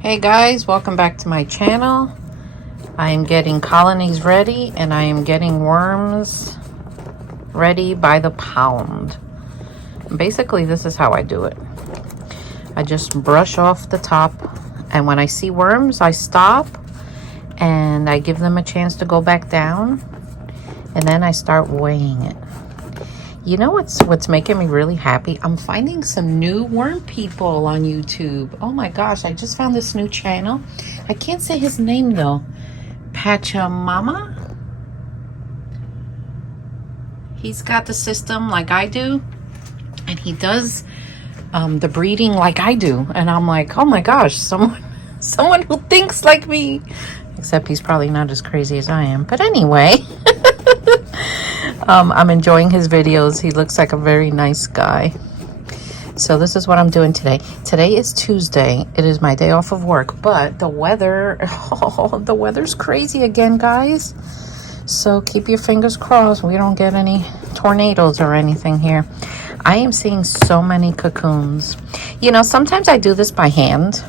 Hey guys, welcome back to my channel. I am getting colonies ready and I am getting worms ready by the pound. Basically, this is how I do it. I just brush off the top, and when I see worms, I stop and I give them a chance to go back down, and then I start weighing it. You know what's making me really happy? I'm finding some new worm people on YouTube. Oh my gosh, I just found this new channel. I can't say his name though. Pachamama? He's got the system like I do, and he does the breeding like I do. And I'm like, oh my gosh, someone who thinks like me. Except he's probably not as crazy as I am. But anyway. I'm enjoying his videos. He looks like a very nice guy. So this is what I'm doing today. Today is Tuesday. It is my day off of work, but the weather, the weather's crazy again, guys. So keep your fingers crossed we don't get any tornadoes or anything here. I am seeing so many cocoons. You know, sometimes I do this by hand,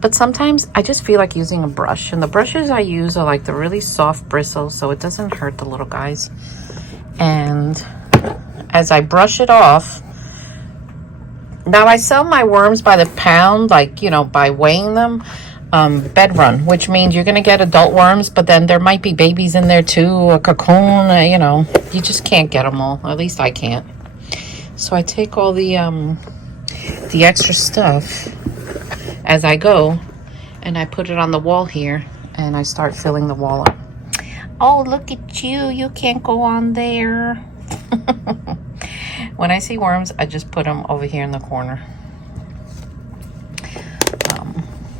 but sometimes I just feel like using a brush. And the brushes I use are like the really soft bristles, so it doesn't hurt the little guys. And as I brush it off, now I sell my worms by the pound, like, you know, by weighing them, bed run, which means you're going to get adult worms, but then there might be babies in there too, a cocoon, you know, you just can't get them all. At least I can't. So I take all the extra stuff as I go, and I put it on the wall here, and I start filling the wall up. Oh, look at you. You can't go on there. When I see worms, I just put them over here in the corner.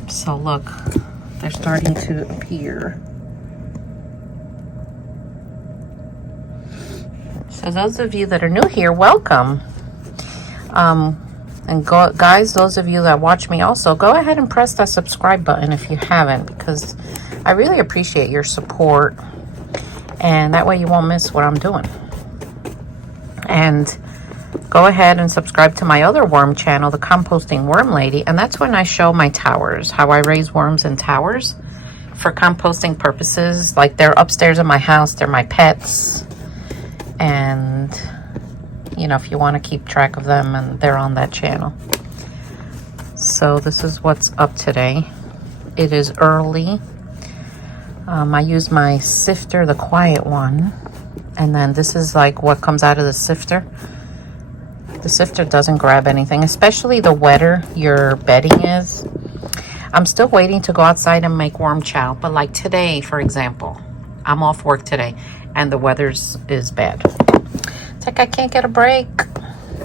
So look, they're starting to appear. So those of you that are new here, welcome. And guys, those of you that watch me also, go ahead and press that subscribe button if you haven't, because I really appreciate your support. And that way you won't miss what I'm doing. And go ahead and subscribe to my other worm channel, the Composting Worm Lady. And that's when I show my towers, how I raise worms in towers for composting purposes. Like, they're upstairs in my house, they're my pets. And you know, if you want to keep track of them, and they're on that channel. So this is what's up today. It is early. I use my sifter, the quiet one, and then this is like what comes out of the sifter. The sifter doesn't grab anything, especially the wetter your bedding is. I'm still waiting to go outside and make worm chow, but like today, for example, I'm off work today and the weather is bad. It's like I can't get a break.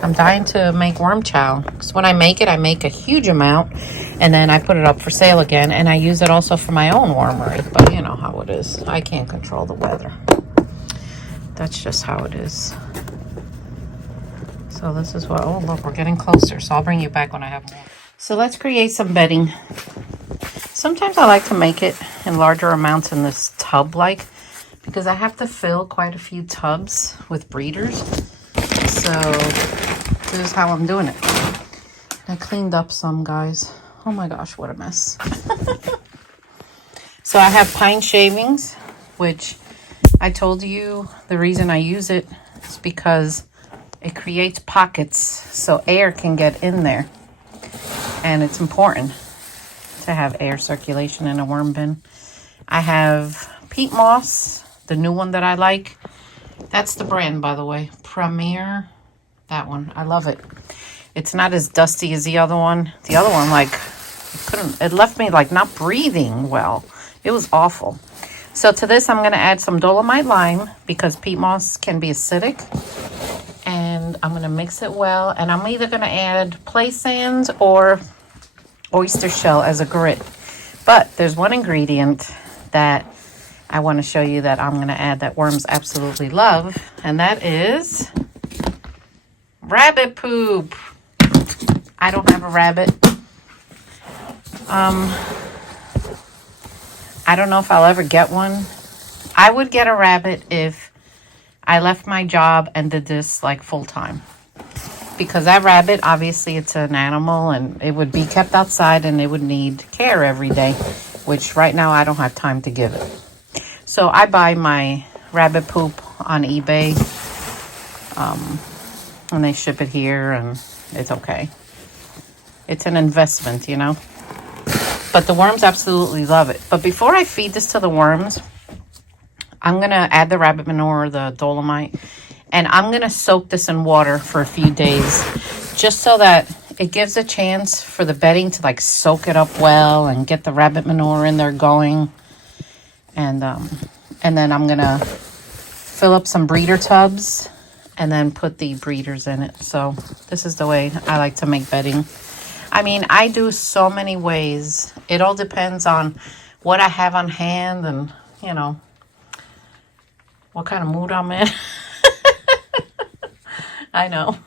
I'm dying to make worm chow, because when I make it, I make a huge amount, and then I put it up for sale again, and I use it also for my own wormery. But you know how it is. I can't control the weather. That's just how it is. So this is what, oh look, we're getting closer. So I'll bring you back when I have more. So let's create some bedding. Sometimes I like to make it in larger amounts in this tub, like, because I have to fill quite a few tubs with breeders. So this is how I'm doing it. I cleaned up some, guys. Oh my gosh, what a mess. So I have pine shavings, which I told you the reason I use it is because it creates pockets so air can get in there. And it's important to have air circulation in a worm bin. I have peat moss, the new one that I like. That's the brand, by the way. Premier. That one. I love it. It's not as dusty as the other one. The other one, like, it left me, like, not breathing well. It was awful. So to this, I'm going to add some dolomite lime, because peat moss can be acidic. And I'm going to mix it well. And I'm either going to add play sand or oyster shell as a grit. But there's one ingredient that I want to show you that I'm going to add that worms absolutely love, and that is rabbit poop. I don't have a rabbit. I don't know if I'll ever get one. I would get a rabbit if I left my job and did this like full time. because that rabbit, obviously it's an animal and it would be kept outside and it would need care every day, which right now I don't have time to give it. So I buy my rabbit poop on eBay, and they ship it here, and it's okay. It's an investment, you know. But the worms absolutely love it. But before I feed this to the worms, I'm going to add the rabbit manure, the dolomite, and I'm going to soak this in water for a few days just so that it gives a chance for the bedding to like soak it up well and get the rabbit manure in there going. And then I'm going to fill up some breeder tubs and then put the breeders in it. So this is the way I like to make bedding. I mean, I do so many ways. It all depends on what I have on hand and, you know, what kind of mood I'm in. I know.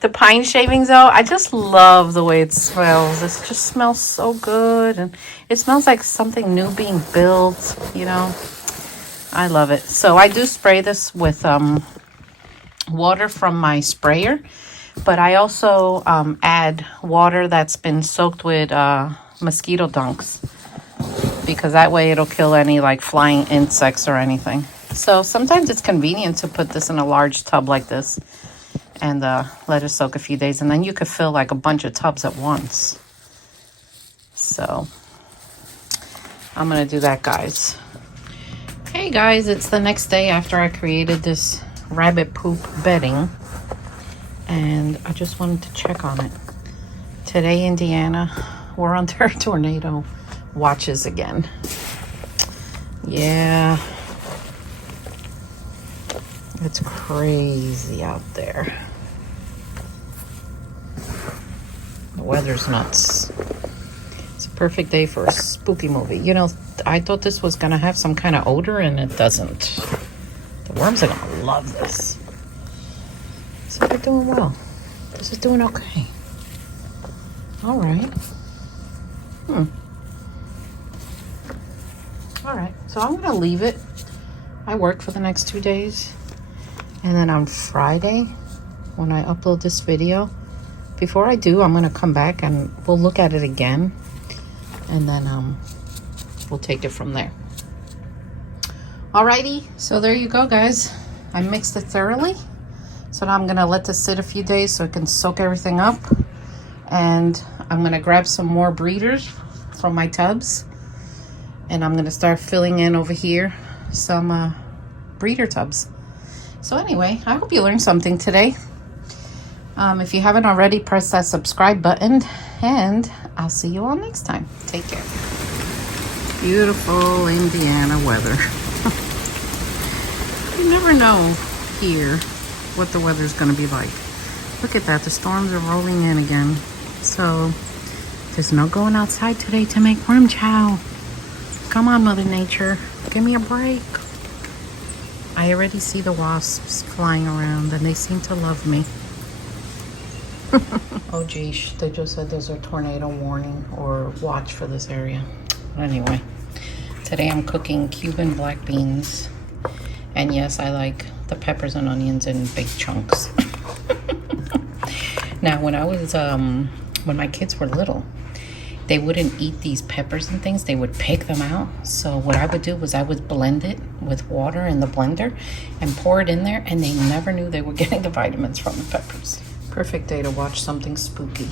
The pine shavings, though, I just love the way it smells. It just smells so good. And it smells like something new being built, you know. I love it. So I do spray this with water from my sprayer. But I also add water that's been soaked with mosquito dunks, because that way it'll kill any like flying insects or anything. So sometimes it's convenient to put this in a large tub like this and let it soak a few days. And then you could fill like a bunch of tubs at once. So I'm going to do that, guys. Hey, guys, it's the next day after I created this rabbit poop bedding. And I just wanted to check on it. Today, Indiana, we're under tornado watches again. Yeah. It's crazy out there. The weather's nuts. It's a perfect day for a spooky movie. You know, I thought this was going to have some kind of odor, and it doesn't. The worms are going to love this. So they're doing well. This is doing okay. All right. All right. So I'm going to leave it. I work for the next 2 days. And then on Friday, when I upload this video, before I do, I'm going to come back and we'll look at it again. And then we'll take it from there. Alrighty. So there you go, guys. I mixed it thoroughly. So now I'm going to let this sit a few days so it can soak everything up. And I'm going to grab some more breeders from my tubs. And I'm going to start filling in over here some breeder tubs. So anyway, I hope you learned something today. If you haven't already, press that subscribe button. And I'll see you all next time. Take care. Beautiful Indiana weather. You never know here what the weather's going to be like. Look at that. The storms are rolling in again. So there's no going outside today to make worm chow. Come on, Mother Nature. Give me a break. I already see the wasps flying around and they seem to love me. Oh geez, they just said there's a tornado warning or watch for this area. Anyway, today I'm cooking Cuban black beans. And yes, I like the peppers and onions in big chunks. Now, when I was, when my kids were little, they wouldn't eat these peppers and things. They would pick them out. So what I would do was I would blend it with water in the blender and pour it in there. And they never knew they were getting the vitamins from the peppers. Perfect day to watch something spooky.